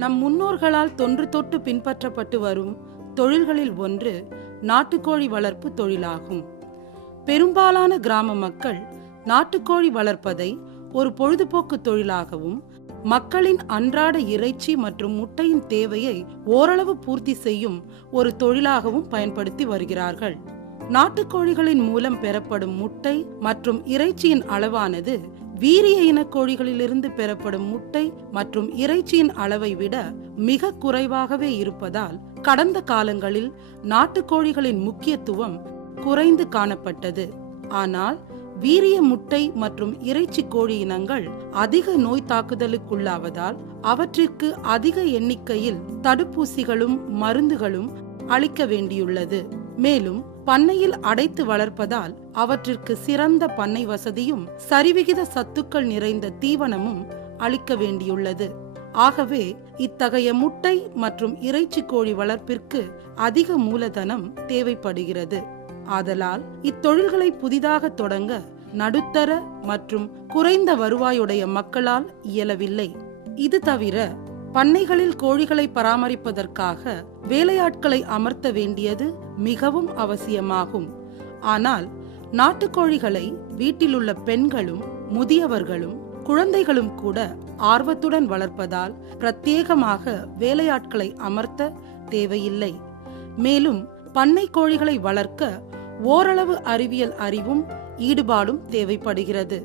நம் முன்னோர்களால் தொன்று தொட்டு பின்பற்றப்பட்டு வரும் தொழில்களில் ஒன்று நாட்டுக்கோழி வளர்ப்பு தொழிலாகும். பெரும்பாலான கிராம மக்கள் நாட்டுக்கோழி வளர்ப்பதை ஒரு பொழுதுபோக்கு தொழிலாகவும் மக்களின் அன்றாட இறைச்சி மற்றும் முட்டையின் தேவையை ஓரளவு பூர்த்தி செய்யும் ஒரு தொழிலாகவும் பயன்படுத்தி வருகிறார்கள். நாட்டுக்கோழிகளின் மூலம் பெறப்படும் முட்டை மற்றும் இறைச்சியின் அளவானது வீரிய இன கோழிகளிலிருந்து பெறப்படும் முட்டை மற்றும் இறைச்சியின் அளவை விட மிக குறைவாகவே இருப்பதால் கடந்த காலங்களில் நாட்டுக்கோழிகளின் முக்கியத்துவம் குறைந்து காணப்பட்டது. ஆனால் வீரிய முட்டை மற்றும் இறைச்சி கோழி இனங்கள் அதிக நோய் தாக்குதலுக்குள்ளாவதால் அவற்றிற்கு அதிக எண்ணிக்கையில் தடுப்பூசிகளும் மருந்துகளும் அளிக்க வேண்டியுள்ளது. மேலும் பண்ணையில் அடைத்து வளர்ப்பதால் அவற்றிற்கு சிறந்த பண்ணை வசதியும் சரிவிகித சத்துக்கள் நிறைந்த தீவனமும் அளிக்க வேண்டியுள்ளது. ஆகவே இத்தகைய முட்டை மற்றும் இறைச்சி கோழி வளர்ப்பிற்கு அதிக மூலதனம் தேவைப்படுகிறது. ஆதலால் இத்தொழில்களை புதிதாக தொடங்க நடுத்தர மற்றும் குறைந்த வருவாயுடைய மக்களால் இயலவில்லை. இது தவிர பண்ணைகளில் கோழிகளை பராமரிப்பதற்காக வேலையாட்களை அமர்த்த வேண்டியது மிகவும் அவசியமாகும். ஆனால் நாட்டுக்கோழிகளை வீட்டிலுள்ள பெண்களும் முதியவர்களும் குழந்தைகளும் கூட ஆர்வத்துடன் வளர்ப்பதால் பிரத்யேகமாக வேலையாட்களை அமர்த்த தேவையில்லை. மேலும் பண்ணை கோழிகளை வளர்க்க ஓரளவு அறிவியல் அறிவும் ஈடுபாடும் தேவைப்படுகிறது.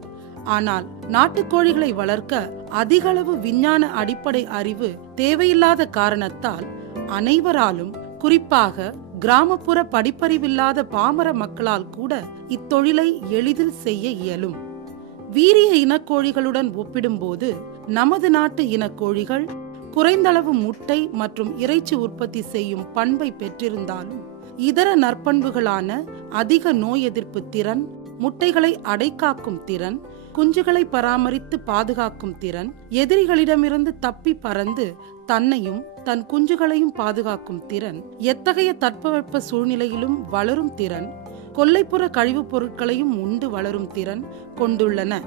ஆனால் நாட்டுக்கோழிகளை வளர்க்க அதிகளவு விஞ்ஞான அடிப்படை அறிவு தேவையில்லாத காரணத்தால் அனைவராலும் குறிப்பாக கிராமப்புற படிப்பறிவில்லாத பாமர மக்களால் கூட இத்தொழிலை எளிதில் செய்ய இயலும். வீரிய இனக்கோழிகளுடன் ஒப்பிடும்போது நமது நாட்டு இனக்கோழிகள் குறைந்தளவு முட்டை மற்றும் இறைச்சி உற்பத்தி செய்யும் பண்பை பெற்றிருந்தாலும் இதர நற்பண்புகளான அதிக நோய் எதிர்ப்பு திறன் முட்டைகளை அடைக்காக்கும் திறன் குஞ்சுகளை பராமரித்து பாதுகாக்கும் திறன் எதிரிகளிடமிருந்து தப்பி பறந்து தன்னையும் தன் குஞ்சுகளையும் பாதுகாக்கும் திறன் எத்தகைய தட்பவெப்ப சூழ்நிலையிலும் வளரும் திறன் கொல்லைப்புற கழிவுப் பொருட்களையும் உண்டு வளரும் திறன் கொண்டுள்ளன.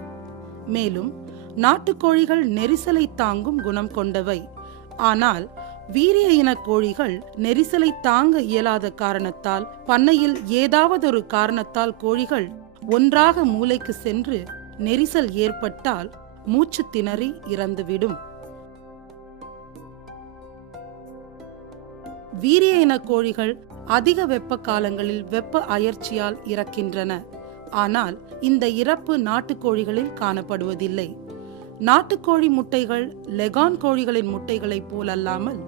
மேலும் நாட்டுக்கோழிகள் நெரிசலை தாங்கும் குணம் கொண்டவை. ஆனால் வீரிய இன கோழிகள் நெரிசலை தாங்க இயலாத காரணத்தால் பண்ணையில் ஏதாவதொரு காரணத்தால் கோழிகள் ஒன்றாக மூலைக்கு சென்று நெரிசல் ஏற்பட்டால் மூச்சு திணறி இறந்துவிடும். வீரிய இன கோழிகள் அதிக வெப்ப காலங்களில் வெப்ப அயற்சியால் இறக்கின்றன. ஆனால் இந்த இறப்பு நாட்டுக்கோழிகளில் காணப்படுவதில்லை. நாட்டுக்கோழி முட்டைகள் லெகான் கோழிகளின் முட்டைகளைப் போலல்லாமல்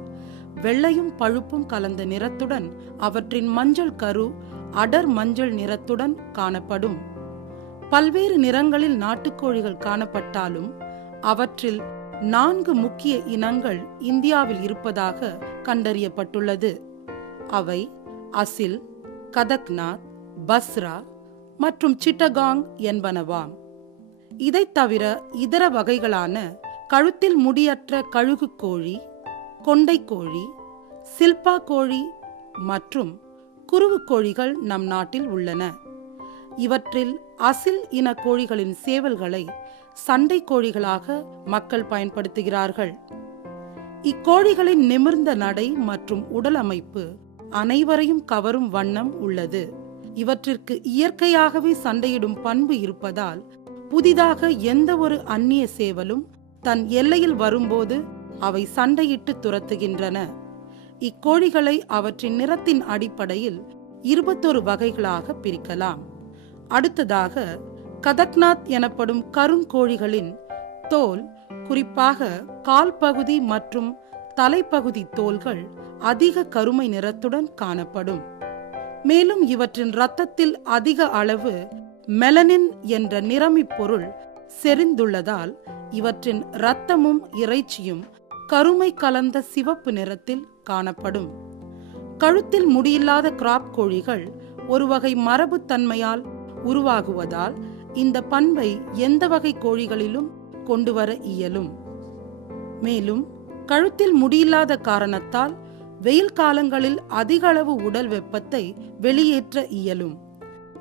வெள்ளையும் பழுப்பும் கலந்த நிறத்துடன் அவற்றின் மஞ்சள் கரு அடர் மஞ்சள் நிறத்துடன் காணப்படும். பல்வேறு நிறங்களில் நாட்டுக்கோழிகள் காணப்பட்டாலும் அவற்றில் நான்கு முக்கிய இனங்கள் இந்தியாவில் இருப்பதாக கண்டறியப்பட்டுள்ளது. அவை அசில் கதக்நாத் பஸ்ரா மற்றும் சிட்டகாங் என்பனவாம். இதைத் தவிர இதர வகைகளான கழுத்தில் முடியற்ற கழுகு கோழி கொண்டை கோழி சில்பா கோழி மற்றும் குருவு கோழிகள் நம் நாட்டில் உள்ளன. இவற்றில் அசில் இன கோழிகளின் சேவல்களை சண்டை கோழிகளாக மக்கள் பயன்படுத்துகிறார்கள். இக்கோழிகளின் நிமிர்ந்த நடை மற்றும் உடல் அமைப்பு அனைவரையும் கவரும் வண்ணம் உள்ளது. இவற்றிற்கு இயற்கையாகவே சண்டையிடும் பண்பு இருப்பதால் புதிதாக எந்த ஒரு அந்நிய சேவலும் தன் எல்லையில் வரும்போது அவை சண்டையிட்டு துரத்துகின்றன. இக்கோழிகளை அவற்றின் நிறத்தின் அடிப்படையில் இருபத்தொரு வகைகளாக பிரிக்கலாம். அடுத்ததாக கதக்நாத் எனப்படும் கருங்கோழிகளின் தோல் குறிப்பாக கால் பகுதி மற்றும் தலைப்பகுதி தோல்கள் அதிக கருமை நிறத்துடன் காணப்படும். மேலும் இவற்றின் இரத்தத்தில் அதிக அளவு மெலனின் என்ற நிறமி பொருள் செறிந்துள்ளதால் இவற்றின் இரத்தமும் இறைச்சியும் கருமை கலந்த சிவப்பு நிறத்தில் காணப்படும். கழுத்தில் முடியில்லாத கிராப் கோழிகள் ஒரு வகை மரபுத்தன்மையால் உருவாகுவதால் இந்த பண்பை எந்த வகை கோழிகளிலும் கொண்டு வர இயலும். மேலும் கழுத்தில் முடியில்லாத காரணத்தால் வெயில் காலங்களில் அதிக அளவு உடல் வெப்பத்தை வெளியேற்ற இயலும்.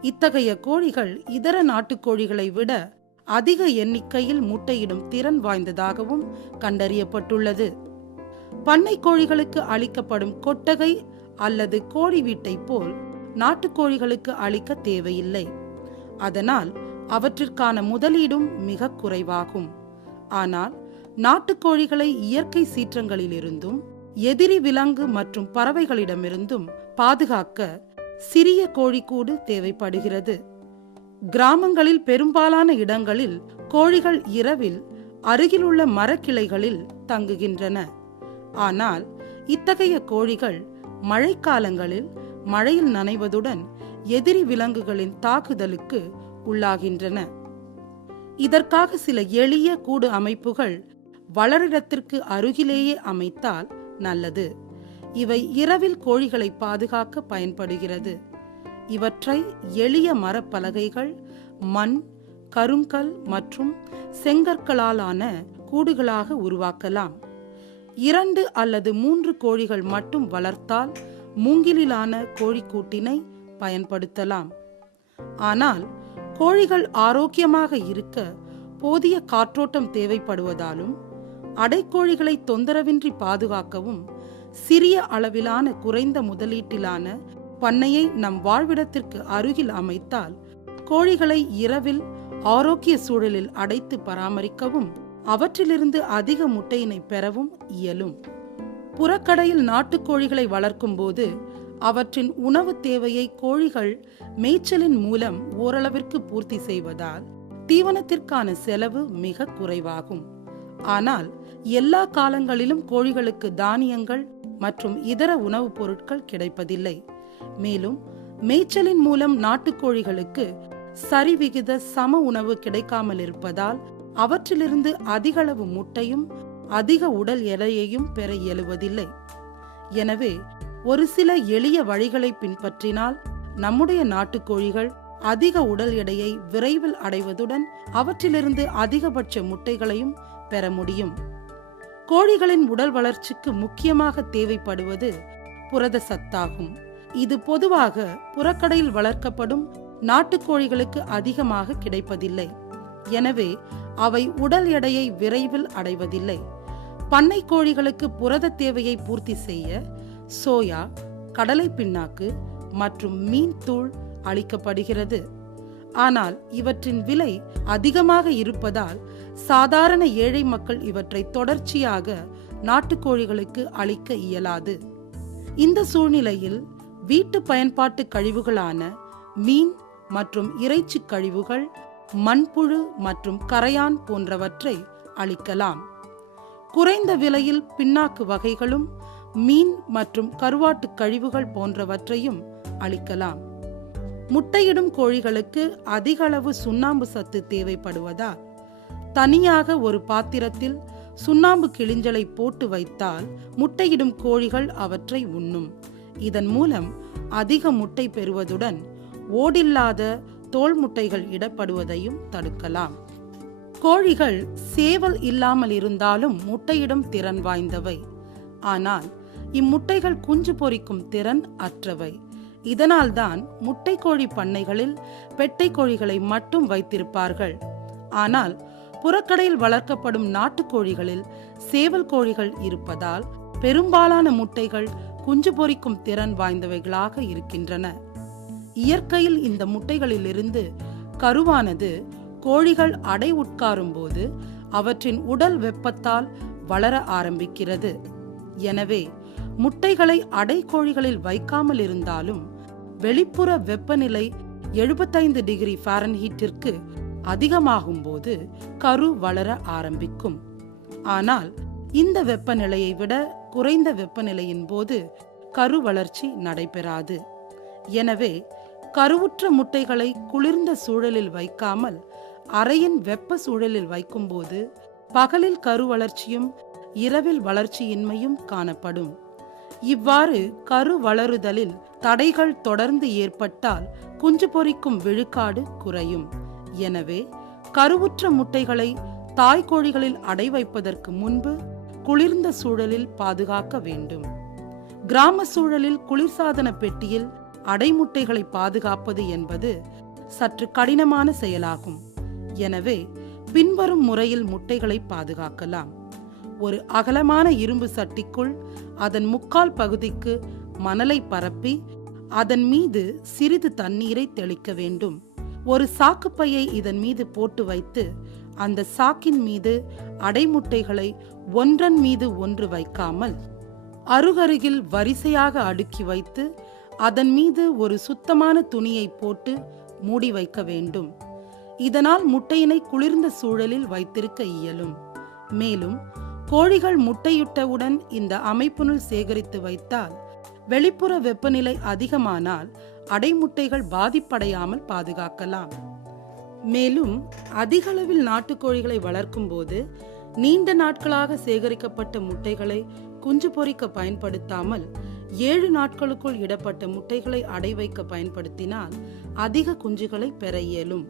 இத்தகைய கோழிகள் இதர நாட்டுக்கோழிகளை விட அதிக எண்ணிக்கையில் முட்டையிடும் திறன் வாய்ந்ததாகவும் கண்டறியப்பட்டுள்ளது. பண்ணை கோழிகளுக்கு அளிக்கப்படும் கொட்டகை அல்லது கோழி வீட்டை போல் நாட்டுக்கோழிகளுக்கு அளிக்க தேவையில்லை. அதனால் அவற்றிற்கான முதலீடும் மிக குறைவாகும். ஆனால் நாட்டுக்கோழிகளை இயற்கை சீற்றங்களிலிருந்தும் எதிரி விலங்கு மற்றும் பறவைகளிடமிருந்தும் பாதுகாக்க சிறிய கோழிக்கூடு தேவைப்படுகிறது. கிராமங்களில் பெரும்பாலான இடங்களில் கோழிகள் இரவில் அருகிலுள்ள மரக்கிளைகளில் தங்குகின்றன. ஆனால் இத்தகைய கோழிகள் மழைக்காலங்களில் மழையில் நனைவதுடன் எதிரி விலங்குகளின் தாக்குதலுக்கு உள்ளாகின்றன. இதற்காக சில எளிய கூடு அமைப்புகள் வளரிடத்திற்கு அருகிலேயே அமைத்தால் நல்லது. இவை இரவில் கோழிகளை பாதுகாக்க பயன்படுகிறது. இவற்றை எளிய மரப்பலகைகள் மண் கருங்கல் மற்றும் செங்கற்களாலான கூடுகளாக உருவாக்கலாம். இரண்டு அல்லது மூன்று கோழிகள் மட்டும் வளர்த்தால் மூங்கிலிலான கோழிக்கூட்டினை பயன்படுத்தலாம். ஆனால் கோழிகள் ஆரோக்கியமாக இருக்க போதிய காற்றோட்டம் தேவைப்படுவதாலும் அடைக்கோழிகளை தொந்தரவின்றி பாதுகாக்கவும் சிறிய அளவிலான குறைந்த முதலீட்டிலான பண்ணையை நம் வாழ்விடத்திற்கு அருகில் அமைத்தால் கோழிகளை இரவில் ஆரோக்கிய சூழலில் அடைத்து பராமரிக்கவும் அவற்றிலிருந்து அதிக முட்டையினை பெறவும் இயலும். புறக்கடையில் நாட்டுக்கோழிகளை வளர்க்கும் போது அவற்றின் உணவு தேவையை கோழிகள் மேய்ச்சலின் மூலம் ஓரளவிற்கு பூர்த்தி செய்வதால் தீவனத்திற்கான செலவு மிக குறைவாகும். ஆனால் எல்லா காலங்களிலும் கோழிகளுக்கு தானியங்கள் மற்றும் இதர உணவுப் பொருட்கள் கிடைப்பதில்லை. மேலும் மேய்ச்சலின் மூலம் நாட்டுக்கோழிகளுக்கு சரிவிகித சம உணவு கிடைக்காமல் இருப்பதால் அவற்றிலிருந்து அதிகளவு முட்டையும் அதிக உடல் எடையையும் பெற இயலுவதில்லை. எனவே ஒரு சில எளிய வழிகளை பின்பற்றினால் நம்முடைய நாட்டுக்கோழிகள் அதிக உடல் எடையை விரைவில் அடைவதுடன் அவற்றிலிருந்து அதிகபட்ச முட்டைகளையும் பெற முடியும். கோழிகளின் உடல் வளர்ச்சிக்கு முக்கியமாக தேவைப்படுவது புரத சத்தாகும். இது பொதுவாக புறக்கடையில் வளர்க்கப்படும் நாட்டுக்கோழிகளுக்கு அதிகமாக கிடைப்பதில்லை. எனவே அவை உடல் எடையை விரைவில் அடைவதில்லை. பண்ணை கோழிகளுக்கு புரத தேவையை பூர்த்தி செய்ய சோயா கடலை பின்னாக்கு மற்றும் மீன் தூள் அளிக்கப்படுகிறது. ஆனால் இவற்றின் விலை அதிகமாக இருப்பதால் சாதாரண ஏழை மக்கள் இவற்றை தொடர்ச்சியாக நாட்டுக்கோழிகளுக்கு அளிக்க இயலாது. இந்த சூழ்நிலையில் வீட்டு பயன்பாட்டு கழிவுகளான மீன் மற்றும் இறைச்சி கழிவுகள் மண்புழு மற்றும் கரையான் போன்றவற்றை அளிக்கலாம். குறைந்த விலையில் பின்னாக்கு வகைகளும் மீன் மற்றும் கருவாட்டு கழிவுகள் போன்றவற்றையும் அளிக்கலாம். முட்டையிடும் கோழிகளுக்கு அதிக அளவு சுண்ணாம்பு சத்து தேவைப்படுவதால் தனியாக ஒரு பாத்திரத்தில் சுண்ணாம்பு கிளிஞ்சலை போட்டு வைத்தால் முட்டையிடும் கோழிகள் அவற்றை உண்ணும். இதன் மூலம் அதிக முட்டை பெறுவதுடன் ஓடில்லாத தோல் முட்டைகள் இடப்படுவதையும் தடுக்கலாம். கோழிகள் சேவல் இல்லாமல் இருந்தாலும் முட்டையிடும் திறன் வாய்ந்தவை. ஆனால் இம்முட்டைகள் குஞ்சு பொரிக்கும் திறன் அற்றவை. இதனால்தான் முட்டை கோழி பண்ணைகளில் பெட்டை கோழிகளை மட்டும் வைத்திருப்பார்கள். ஆனால் புறக்கடையில் வளர்க்கப்படும் நாட்டுக்கோழிகளில் சேவல் கோழிகள் இருப்பதால் பெரும்பாலான முட்டைகள் குஞ்சு பொரிக்கும் திறன் வாய்ந்தவைகளாக இருக்கின்றன. இயற்கையில் இந்த முட்டைகளிலிருந்து கருவானது கோழிகள் அடை உட்காரும் போது அவற்றின் உடல் வெப்பத்தால் வளர ஆரம்பிக்கிறது. எனவே முட்டைகளை அடை கோழிகளில் வைக்காமல் இருந்தாலும் வெளிப்புற வெப்பநிலை எழுபத்தைந்து டிகிரி ஃபாரன்ஹீட்டிற்கு அதிகமாகும் போது கரு வளர ஆரம்பிக்கும். ஆனால் இந்த வெப்பநிலையை விட குறைந்த வெப்பநிலையின் போது கரு வளர்ச்சி நடைபெறாது. எனவே கருவுற்ற முட்டைகளை குளிர்ந்த சூழலில் வைக்காமல் அறையின் வெப்ப சூழலில் வைக்கும்போது பகலில் கரு வளர்ச்சியும் இரவில் வளர்ச்சியின்மையும் காணப்படும். இவ்வாறு கரு வளருதலில் தடைகள் தொடர்ந்து ஏற்பட்டால் குஞ்சு பொரிக்கும் விழுக்காடு குறையும். எனவே கருவுற்ற முட்டைகளை தாய் கோழிகளில் அடை வைப்பதற்கு முன்பு குளிர்ந்த சூழலில் பாதுகாக்க வேண்டும். கிராம சூழலில் குளிர்சாதன பெட்டியில் அடைமுட்டைகளை பாதுகாப்பது என்பது சற்று கடினமான செயலாகும். எனவே பின்வரும் முறையில் முட்டைகளை பாதுகாக்கலாம். ஒரு அகலமான இரும்பு சட்டிக்குள் அதன் முக்கால் பகுதிக்கு மணலை பரப்பி அதன் மீது சிறிது தண்ணீரை தெளிக்க வேண்டும். ஒரு சாக்குப்பையை இதன் மீது போட்டு வைத்து அந்த சாக்கின் மீது அடைமுட்டைகளை ஒன்றன் மீது ஒன்று வைக்காமல் அருகருகில் வரிசையாக அடுக்கி வைத்து அதன் மீது ஒரு சுத்தமான துணியை போட்டு மூடி வைக்க வேண்டும். இதனால் முட்டையினை குளிர்ந்த சூழலில் வைத்திருக்க இயலும். மேலும் கோழிகள் முட்டையிட்டவுடன் இந்த அமைப்பினுள் சேகரித்து வைத்தால் வெளிப்புற வெப்பநிலை அதிகமானால் அடைமுட்டைகள் பாதிப்படையாமல் பாதுகாக்கலாம். மேலும் அதிகளவில் நாட்டுக்கோழிகளை வளர்க்கும் போது நீண்ட நாட்களாக சேகரிக்கப்பட்ட முட்டைகளை குஞ்சு பொறிக்க பயன்படுத்தாமல் ஏழு நாட்களுக்குள் இடப்பட்ட முட்டைகளை அடை வைக்க பயன்படுத்தினால் அதிக குஞ்சுகளை பெற இயலும்.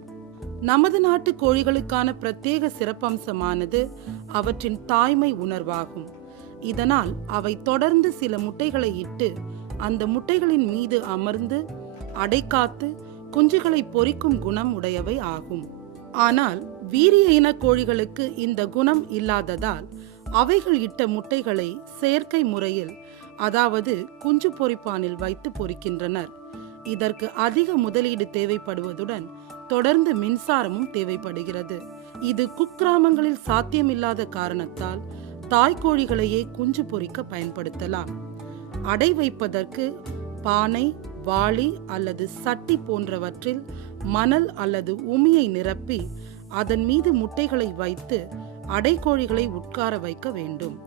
நமது நாட்டு கோழிகளுக்கான பிரத்யேக சிறப்பம்சமானது அவற்றின் தாய்மை உணர்வாகும். இதனால் அவை தொடர்ந்து சில முட்டைகளை இட்டு அந்த முட்டைகளின் மீது அமர்ந்து அடைக்காத்து குஞ்சுகளை பொரிக்கும் குணம் உடையவை ஆகும். ஆனால் வீரிய இன கோழிகளுக்கு இந்த குணம் இல்லாததால் அவைகள் இட்ட முட்டைகளை செயற்கை முறையில் அதாவது குஞ்சு பொரிப்பானில் வைத்து பொறிக்கின்றனர். இதற்கு அதிக முதலீடு தேவைப்படுவதுடன் தொடர்ந்து மின்சாரமும் தேவைப்படுகிறது. இது குக்கிராமங்களில் சாத்தியமில்லாத காரணத்தால் தாய்க்கோழிகளையே குஞ்சு பொரிக்க பயன்படுத்தலாம். அடை வைப்பதற்கு பானை வாளி அல்லது சட்டி போன்றவற்றில் மணல் அல்லது உமியை நிரப்பி அதன் மீது முட்டைகளை வைத்து அடைக்கோழிகளை உட்கார வைக்க வேண்டும்.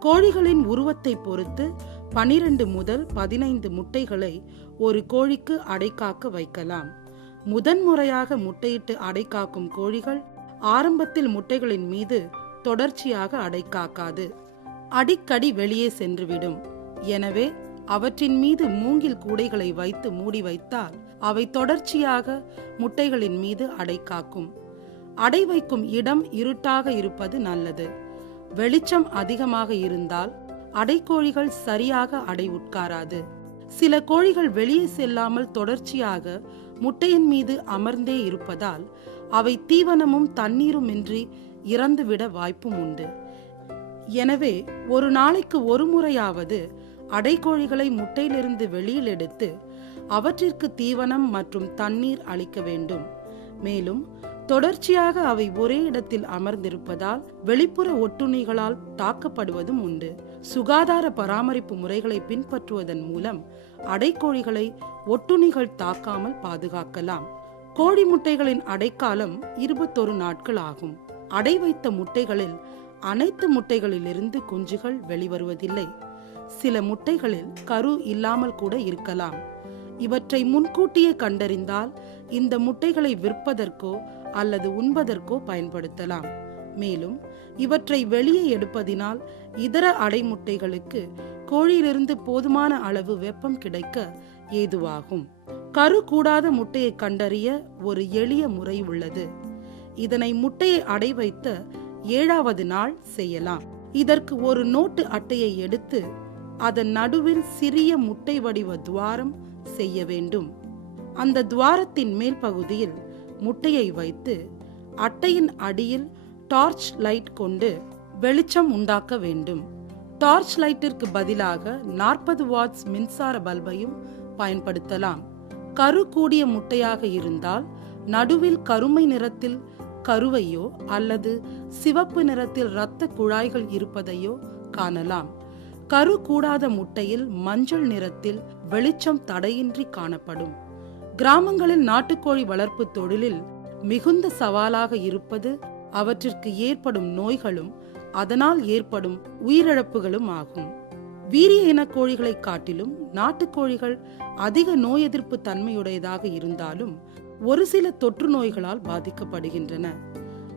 கோழிகளின் உருவத்தை பொறுத்து பனிரெண்டு முதல் பதினைந்து முட்டைகளை ஒரு கோழிக்கு அடைக்காக்க வைக்கலாம். முதன்முறையாக முட்டையிட்டு அடைக்காக்கும் கோழிகள் ஆரம்பத்தில் முட்டைகளின் மீது தொடர்ச்சியாக அடைக்காக்காது. அடிக்கடி வெளியே சென்றுவிடும். எனவே அவற்றின் மீது மூங்கில் கூடைகளை வைத்து மூடி வைத்தால் அவை தொடர்ச்சியாக முட்டைகளின் மீது அடை காக்கும் அடை வைக்கும் இடம் இருட்டாக இருப்பது நல்லது. வெளிச்சம் அதிகமாக இருந்தால் அடைக்கோழிகள் சரியாக அடை உட்காராது. சில கோழிகள் வெளியே செல்லாமல் தொடர்ச்சியாக முட்டையின் மீது அமர்ந்தே இருப்பதால் அவை தீவனமும் தண்ணீருமின்றி இறந்துவிட வாய்ப்பும் உண்டு. எனவே ஒரு நாளைக்கு ஒரு முறையாவது அடைக்கோழிகளை முட்டையிலிருந்து வெளியில் எடுத்து அவற்றிற்கு தீவனம் மற்றும் தண்ணீர் அளிக்க வேண்டும். மேலும் தொடர்ச்சியாக அவை ஒரே இடத்தில் அமர்ந்திருப்பதால் வெளிப்புற ஒட்டுண்ணிகளால் தாக்கப்படுவதும் உண்டு. சுகாதார பராமரிப்பு முறைகளை பின்பற்றுவதன் மூலம் அடைக்கோழிகளை ஒட்டுண்ணிகள் தாக்காமல் பாதுகாக்கலாம். கோழி முட்டைகளின் அடைக்காலம் இருபத்தொரு நாட்கள் ஆகும். அடை வைத்த முட்டைகளில் அனைத்து முட்டைகளிலிருந்து குஞ்சுகள் வெளிவருவதில்லை. சில முட்டைகளில் கரு இல்லாமல் கூட இருக்கலாம். இவற்றை முன்கூட்டியே கண்டறிந்தால் இந்த முட்டைகளை விற்பதற்கோ அல்லது உண்பதற்கோ பயன்படுத்தலாம். மேலும் இவற்றை வெளியே எடுப்பதினால் இதர அடைமுட்டைகளுக்கு கோழியிலிருந்து போதுமான அளவு வெப்பம் கிடைக்க ஏதுவாகும். கரு கூடாத முட்டையை கண்டறிய ஒரு எளிய முறை உள்ளது. இதனை முட்டையை அடை வைத்த ஏழாவது நாள் செய்யலாம். இதற்கு ஒரு நோட்டு அட்டையை எடுத்து அதன் நடுவில் சிறிய முட்டை வடிவ துவாரம் செய்ய வேண்டும். அந்த துவாரத்தின் மேல் பகுதியில் முட்டையை வைத்து அட்டையின் அடியில் டார்ச் லைட் கொண்டு வெளிச்சம் உண்டாக்க வேண்டும். டார்ச் லைட்டிற்கு பதிலாக நாற்பது வாட்ஸ் மின்சார பல்பையும் பயன்படுத்தலாம். கரு கூடிய முட்டையாக இருந்தால் நடுவில் கருமை நிறத்தில் கருவையோ அல்லது சிவப்பு நிறத்தில் இரத்த குழாய்கள் இருப்பதையோ காணலாம். கரு கூடாத முட்டையில் மஞ்சள் நிறத்தில் வெளிச்சம் தடையின்றி காணப்படும். கிராமங்களில் நாட்டுக்கோழி வளர்ப்பு தொழிலில் மிகுந்த சவாலாக இருப்பது அவற்றிற்கு ஏற்படும் நோய்களும் அதனால் ஏற்படும் உயிரிழப்புகளும் ஆகும். வீரிய இன கோழிகளை காட்டிலும் நாட்டுக்கோழிகள் அதிக நோய் எதிர்ப்பு தன்மையுடையதாக இருந்தாலும் ஒரு சில தொற்று நோய்களால் பாதிக்கப்படுகின்றன.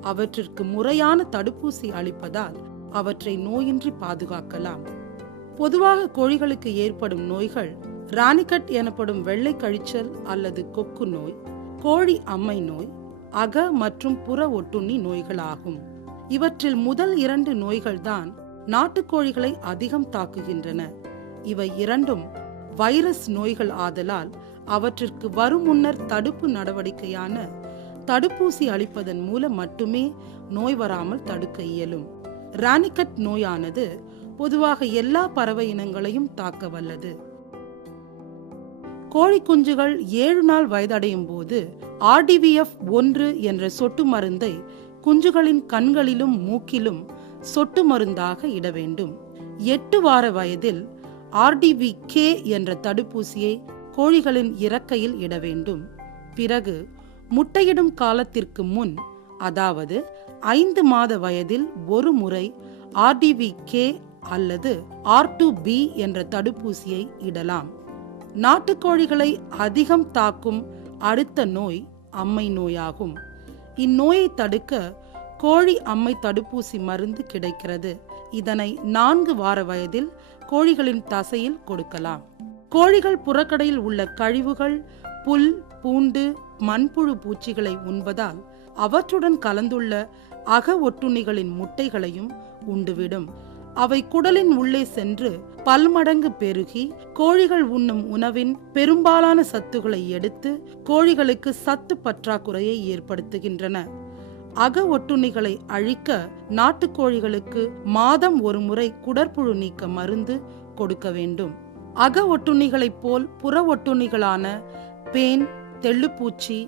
அவற்றிற்கு முறையான தடுப்பூசி அளிப்பதால் அவற்றை நோயின்றி பாதுகாக்கலாம். பொதுவாக கோழிகளுக்கு ஏற்படும் நோய்கள் ராணிகட் எனப்படும் வெள்ளை கழிச்சல் அல்லது கொக்கு நோய் கோழி அம்மை நோய் அக மற்றும் புற ஒட்டுண்ணி நோய்களாகும். இவற்றில் முதல் இரண்டு நோய்கள்தான் நாட்டுக்கோழிகளை அதிகம் தாக்குகின்றன. இவை இரண்டும் வைரஸ் நோய்கள் ஆதலால் அவற்றிற்கு வரும் முன்னர் தடுப்பு நடவடிக்கையான தடுப்பூசி அளிப்பதன் மூலம் மட்டுமே நோய் வராமல் தடுக்க இயலும். ராணிகட் நோயானது பொதுவாக எல்லா பறவை இனங்களையும் தாக்க வல்லது. கோழி குஞ்சுகள் ஏழு நாள் வயதடையும் போது ஆர்டிவிஎஃப் ஒன்று என்ற சொட்டு மருந்தை குஞ்சுகளின் கண்களிலும் மூக்கிலும் சொட்டு மருந்தாக இட வேண்டும். எட்டு வார வயதில் ஆர்டிவி கே என்ற தடுப்பூசியை கோழிகளின் இறக்கையில் இட வேண்டும். பிறகு முட்டையிடும் காலத்திற்கு முன் அதாவது ஐந்து மாத வயதில் ஒரு முறை ஆர்டிவி கே அல்லது ஆர் டு பி என்ற தடுப்பூசியை இடலாம். நாட்டுக்கோழிகளை அதிகம் தாக்கும் அடுத்த நோய் அம்மை நோயாகும். இந்நோயை தடுக்க கோழி அம்மை தடுப்பூசி மருந்து கிடைக்கிறது. இதனை நான்கு வார வயதில் கோழிகளின் தசையில் கொடுக்கலாம். கோழிகள் புறக்கடையில் உள்ள கழிவுகள் புல் பூண்டு மண்புழு பூச்சிகளை உண்பதால் அவற்றுடன் கலந்துள்ள அக ஒட்டுண்ணிகளின் முட்டைகளையும் உண்டுவிடும். அவை குடலின் உள்ளே சென்று பல்மடங்கு பெருகி கோழிகள் உண்ணும் உணவின் பெரும்பாலான சத்துக்களை எடுத்து கோழிகளுக்கு சத்து பற்றாக்குறையை ஏற்படுத்துகின்றன. அக ஒட்டுண்ணிகளை அழிக்க நாட்டுக்கோழிகளுக்கு மாதம் ஒரு முறை குடற்புழு நீக்க மருந்து கொடுக்க வேண்டும். அக ஒட்டுண்ணிகளைப் போல் புற ஒட்டுண்ணிகளான பேன் தெள்ளுப்பூச்சி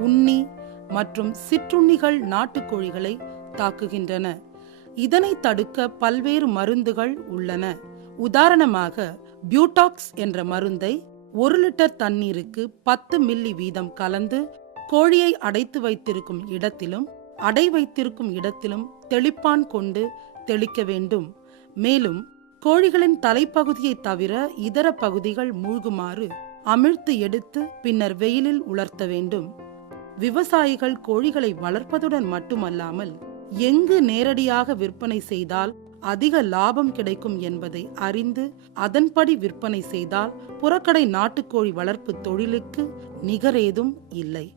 உண்ணி மற்றும் சிற்றுண்ணிகள் நாட்டுக்கோழிகளை தாக்குகின்றன. இதனை தடுக்க பல்வேறு மருந்துகள் உள்ளன. உதாரணமாக பியூட்டாக்ஸ் என்ற மருந்தை ஒரு லிட்டர் தண்ணீருக்கு பத்து மில்லி வீதம் கலந்து கோழியை அடைத்து வைத்திருக்கும் இடத்திலும் அடை வைத்திருக்கும் இடத்திலும் தெளிப்பான் கொண்டு தெளிக்க வேண்டும். மேலும் கோழிகளின் தலைப்பகுதியை தவிர இதர பகுதிகள் மூழ்குமாறு அமிழ்த்து எடுத்து பின்னர் வெயிலில் உலர்த்த வேண்டும். விவசாயிகள் கோழிகளை வளர்ப்பதுடன் மட்டுமல்லாமல் எங்கு நேரடியாக விற்பனை செய்தால் அதிக லாபம் கிடைக்கும் என்பதை அறிந்து அதன்படி விற்பனை செய்தால் புறக்கடை நாட்டுக்கோழி வளர்ப்பு தொழிலுக்கு நிகரேதும் இல்லை.